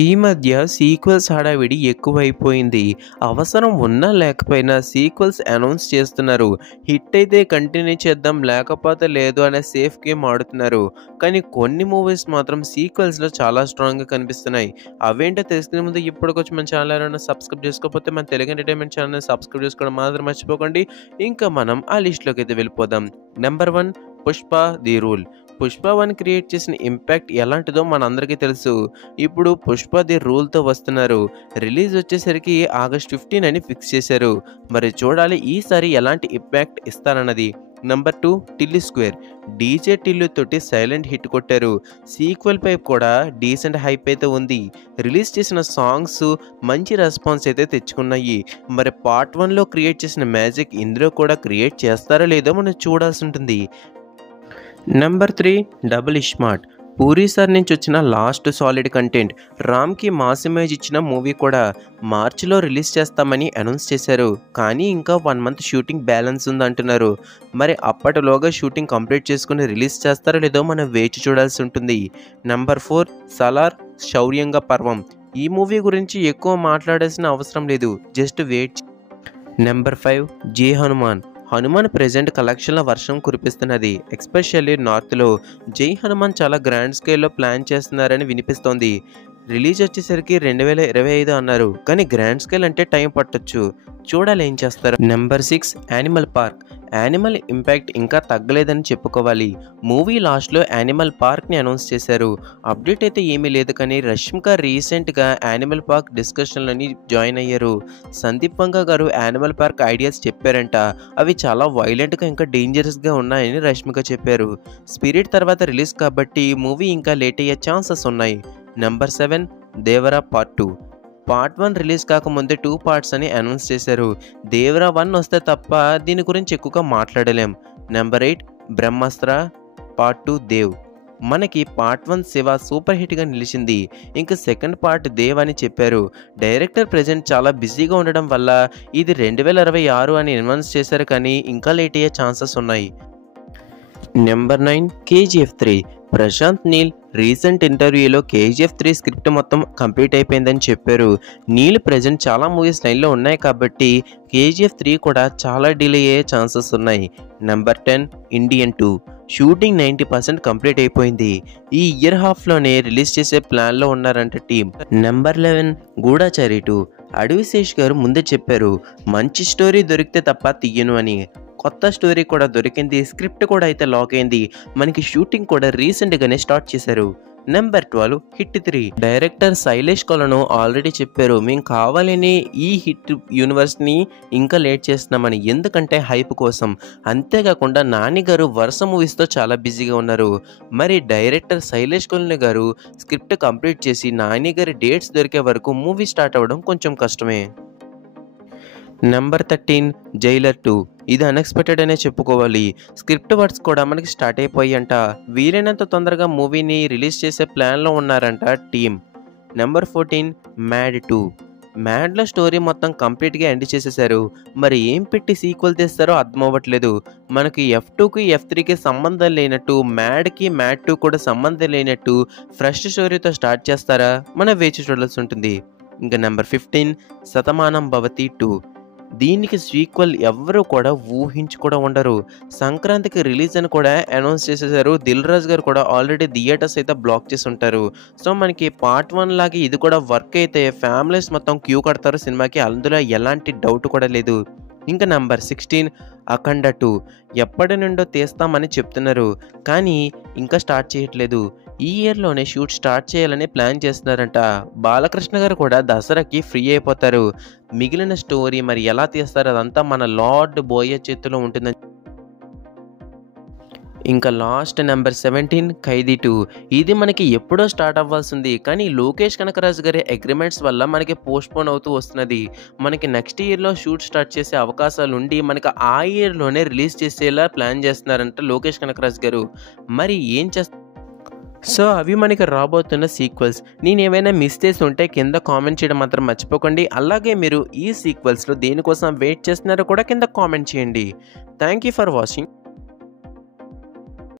ఈ మధ్య సీక్వెల్స్ హడావిడి ఎక్కువైపోయింది. అవసరం ఉన్నా లేకపోయినా సీక్వెల్స్ అనౌన్స్ చేస్తున్నారు. హిట్ అయితే కంటిన్యూ చేద్దాం, లేకపోతే లేదు అనే సేఫ్ గేమ్ ఆడుతున్నారు. కానీ కొన్ని మూవీస్ మాత్రం సీక్వెల్స్లో చాలా స్ట్రాంగ్గా కనిపిస్తున్నాయి. అవేంటో తెలుసుకునే ముందు ఇప్పటికొచ్చి మన ఛానల్ ఎవరైనా సబ్స్క్రైబ్ చేసుకోకపోతే మన తెలుగు ఎంటర్టైన్మెంట్ ఛానల్ సబ్స్క్రైబ్ చేసుకోవడం మాత్రం మర్చిపోకండి. ఇంకా మనం ఆ లిస్ట్లోకి అయితే వెళ్ళిపోదాం. Number 1 Pushpa the rule. Pushpa 1 create చేసిన ఇంపాక్ట్ ఎలాంటిదో మనందరికీ తెలుసు. ఇప్పుడు పుష్ప ది రూల్తో వస్తున్నారు. రిలీజ్ వచ్చేసరికి ఆగస్ట్ 15 అని ఫిక్స్ చేశారు. మరి చూడాలి ఈసారి ఎలాంటి ఇంపాక్ట్ ఇస్తారన్నది. Number 2 Tillu square. DJ Tillu తోటి సైలెంట్ హిట్ కొట్టారు. సీక్వెల్ పై కూడా డీసెంట్ హైప్ అయితే ఉంది. రిలీజ్ చేసిన సాంగ్స్ మంచి రెస్పాన్స్ అయితే తెచ్చుకున్నాయి. మరి పార్ట్ 1లో క్రియేట్ చేసిన మ్యాజిక్ ఇందులో కూడా క్రియేట్ చేస్తారో లేదో మనం చూడాల్సి ఉంటుంది. Number 3 double iSmart. Puri sir నుంచి వచ్చిన లాస్ట్ సాలిడ్ కంటెంట్. రామ్కి మాస్ ఇమేజ్ ఇచ్చిన మూవీ కూడా మార్చిలో రిలీజ్ చేస్తామని అనౌన్స్ చేశారు. కానీ ఇంకా 1 మంత్ షూటింగ్ బ్యాలెన్స్ ఉందంటున్నారు. మరి అప్పటిలోగా షూటింగ్ కంప్లీట్ చేసుకుని రిలీజ్ చేస్తారో లేదో మనం వేచి చూడాల్సి ఉంటుంది. నెంబర్ 4 సలార్ శౌర్యంగా పర్వం. ఈ మూవీ గురించి ఎక్కువ మాట్లాడాల్సిన అవసరం లేదు, జస్ట్ వెయిట్. నెంబర్ 5 జై హనుమాన్. హనుమాన్ ప్రెజెంట్ కలెక్షన్ల వర్షం కురిపిస్తున్నది. ఎస్పెషల్లీ నార్త్లో జై హనుమాన్ చాలా గ్రాండ్ స్కేల్లో ప్లాన్ చేస్తున్నారని వినిపిస్తోంది. రిలీజ్ వచ్చేసరికి 2025 అన్నారు. కానీ గ్రాండ్ స్కేల్ అంటే టైం పట్టొచ్చు, చూడాలి ఏం చేస్తారు. Number 6 animal park. Animal impact ఇంకా తగ్గలేదని చెప్పుకోవాలి. మూవీ లాస్ట్లో యానిమల్ పార్క్ని అనౌన్స్ చేశారు. అప్డేట్ అయితే ఏమీ లేదు, కానీ రష్మిక రీసెంట్గా యానిమల్ పార్క్ డిస్కషన్లని జాయిన్ అయ్యారు. సందీప్ వంగ గారు యానిమల్ పార్క్ ఐడియాస్ చెప్పారంట. అవి చాలా వైలెంట్గా ఇంకా డేంజరస్గా ఉన్నాయని రష్మిక చెప్పారు. స్పిరిట్ తర్వాత రిలీజ్ కాబట్టి మూవీ ఇంకా లేట్ అయ్యే ఛాన్సెస్ ఉన్నాయి. Number 7 Devara part 2. Part 1 release కాకముందే 2 పార్ట్స్ అని అనౌన్స్ చేశారు. దేవరా 1 వస్తే తప్ప దీని గురించి ఎక్కువగా మాట్లాడలేం. నెంబర్ 8 బ్రహ్మాస్త్ర పార్ట్ 2 దేవ్. మనకి పార్ట్ 1 శివ సూపర్ హిట్గా నిలిచింది. ఇంకా సెకండ్ పార్ట్ దేవ్ అని చెప్పారు. డైరెక్టర్ ప్రెజెంట్ చాలా బిజీగా ఉండడం వల్ల ఇది 2026 అని అనౌన్స్ చేశారు, కానీ ఇంకా లేట్ అయ్యే ఛాన్సెస్ ఉన్నాయి. Number 9 KGF 3. Prashanth Neel recent ఇంటర్వ్యూలో KGF 3 స్క్రిప్ట్ మొత్తం కంప్లీట్ అయిపోయిందని చెప్పారు. నీల్ ప్రెజెంట్ చాలా మూవీస్ లైన్లో ఉన్నాయి కాబట్టి KGF 3 కూడా చాలా డిలే అయ్యే ఛాన్సెస్ ఉన్నాయి. Number 10 Indian 2. షూటింగ్ 90% కంప్లీట్ అయిపోయింది. ఈ ఇయర్ హాఫ్లోనే రిలీజ్ చేసే ప్లాన్లో ఉన్నారంట టీం. నెంబర్ 11 గూఢచారి 2. అడవిశేష్ గారు ముందే చెప్పారు, మంచి స్టోరీ దొరికితే తప్ప తీయను అని. కొత్త స్టోరీ కూడా దొరికింది, స్క్రిప్ట్ కూడా అయితే లాక్ అయింది. మనకి షూటింగ్ కూడా రీసెంట్గానే స్టార్ట్ చేశారు. Number 12 hit 3. డైరెక్టర్ శైలేష్ కొలను ఆల్రెడీ చెప్పారు, మేము కావాలని ఈ హిట్ యూనివర్స్ని ఇంకా లేట్ చేస్తున్నామని, ఎందుకంటే హైప్ కోసం. అంతేకాకుండా నాని గారు వరుస మూవీస్తో చాలా బిజీగా ఉన్నారు. మరి డైరెక్టర్ శైలేష్ కొలను గారు స్క్రిప్ట్ కంప్లీట్ చేసి నాని గారి డేట్స్ దొరికే వరకు మూవీ స్టార్ట్ అవ్వడం కొంచెం కష్టమే. Number 13 Jailer 2. ఇది అన్ఎక్స్పెక్టెడ్ అనే చెప్పుకోవాలి. స్క్రిప్ట్ వర్క్స్ కూడా మనకి స్టార్ట్ అయిపోయాయంట. వీలైనంత తొందరగా మూవీని రిలీజ్ చేసే ప్లాన్లో ఉన్నారంట టీమ్. Number 14 mad 2. మ్యాడ్లో స్టోరీ మొత్తం కంప్లీట్గా ఎండ్ చేసేసారు. మరి ఏం పెట్టి సీక్వెల్ తీస్తారో అర్థం అవ్వట్లేదు. మనకి F2కి F3కి సంబంధం లేనట్టు మ్యాడ్కి మ్యాడ్ 2 కూడా సంబంధం లేనట్టు ఫ్రెష్ స్టోరీతో స్టార్ట్ చేస్తారా, మనం వేచి చూడాల్సి ఉంటుంది. ఇంకా నెంబర్ 15 శతమానం భవతి 2. దీనికి సీక్వెల్ ఎవ్వరూ కూడా ఊహించి కూడా ఉండరు. సంక్రాంతికి రిలీజ్ అని కూడా అనౌన్స్ చేసేసారు. దిల్ రాజు గారు కూడా ఆల్రెడీ థియేటర్స్ అయితే బ్లాక్ చేసి ఉంటారు. సో మనకి పార్ట్ 1 లాగే ఇది కూడా వర్క్ అయితే ఫ్యామిలీస్ మొత్తం క్యూ కడతారు సినిమాకి, అందులో ఎలాంటి డౌట్ కూడా లేదు. ఇంకా నెంబర్ 16 అఖండ 2. ఎప్పటి నుండో తీస్తామని చెప్తున్నారు, కానీ ఇంకా స్టార్ట్ చేయట్లేదు. ఈ ఇయర్లోనే షూట్ స్టార్ట్ చేయాలని ప్లాన్ చేస్తున్నారంట. బాలకృష్ణ గారు కూడా దసరాకి ఫ్రీ అయిపోతారు. మిగిలిన స్టోరీ మరి ఎలా తీస్తారు అదంతా మన లార్డ్ బోయ చేతిలో ఉంటుందని. ఇంకా లాస్ట్ నెంబర్ 17 ఖైదీ 2. ఇది మనకి ఎప్పుడో స్టార్ట్ అవ్వాల్సింది, కానీ లోకేష్ కనకరాజు గారి అగ్రిమెంట్స్ వల్ల మనకి పోస్ట్పోన్ అవుతూ వస్తున్నది. మనకి నెక్స్ట్ ఇయర్లో షూట్ స్టార్ట్ చేసే అవకాశాలు ఉండి మనకి ఆ ఇయర్లోనే రిలీజ్ చేసేలా ప్లాన్ చేస్తున్నారంట లోకేష్ కనకరాజు గారు. మరి ఏం చేస్తారు? సో అవి మనకి రాబోతున్న సీక్వెల్స్. నేను ఏమైనా మిస్ చేసి ఉంటే కింద కామెంట్ చేయడం మాత్రం మర్చిపోకండి. అలాగే మీరు ఈ సీక్వెల్స్లో దేనికోసం వెయిట్ చేస్తున్నారో కూడా కింద కామెంట్ చేయండి. Thank you for watching.